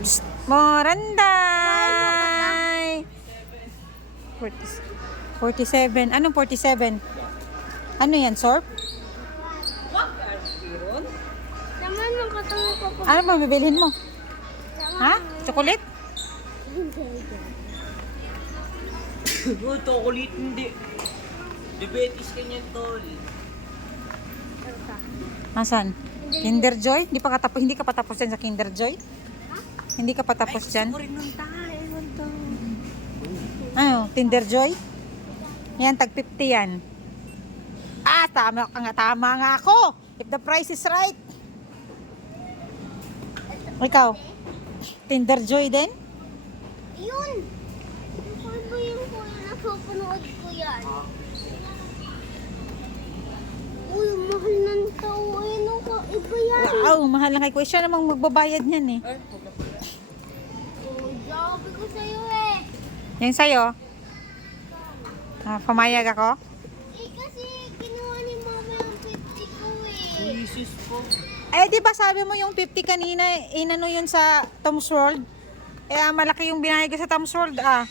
Psst, Moranday! 47. Anong 47? Ano yan, Sorb? Naman mo katulog ko po. Ano ba bibilhin mo? Ha? Chocolate? Oh, chocolate hindi. Diabetes ka niyan, tol. Asan? Kinder Joy? Hindi ka pa tapos dyan sa Kinder Joy? Hindi ka pa tapos dyan? Gusto ko rin ng tayo. Ano? Kinder Joy? Yan, tag 50 yan. Ah, tama nga ako. If the price is right. Ikaw? Kinder Joy din? Yun! Ano ba yung kuya na napapanood ko yan? Uy, mahal ng tao. Ano ka? Iba yan. Wow, mahal na kay Kuya. Siya namang magbabayad niyan eh. Oh, sabi ko sa'yo eh. Yan sa'yo. Pamayag ako? Eh, kasi kinuha ni mama yung 50 ko eh. Jesus po. Eh, di ba sabi mo yung 50 kanina, inano yun sa Tom's World? Eh, malaki yung binayad ko sa Tom's World, ah.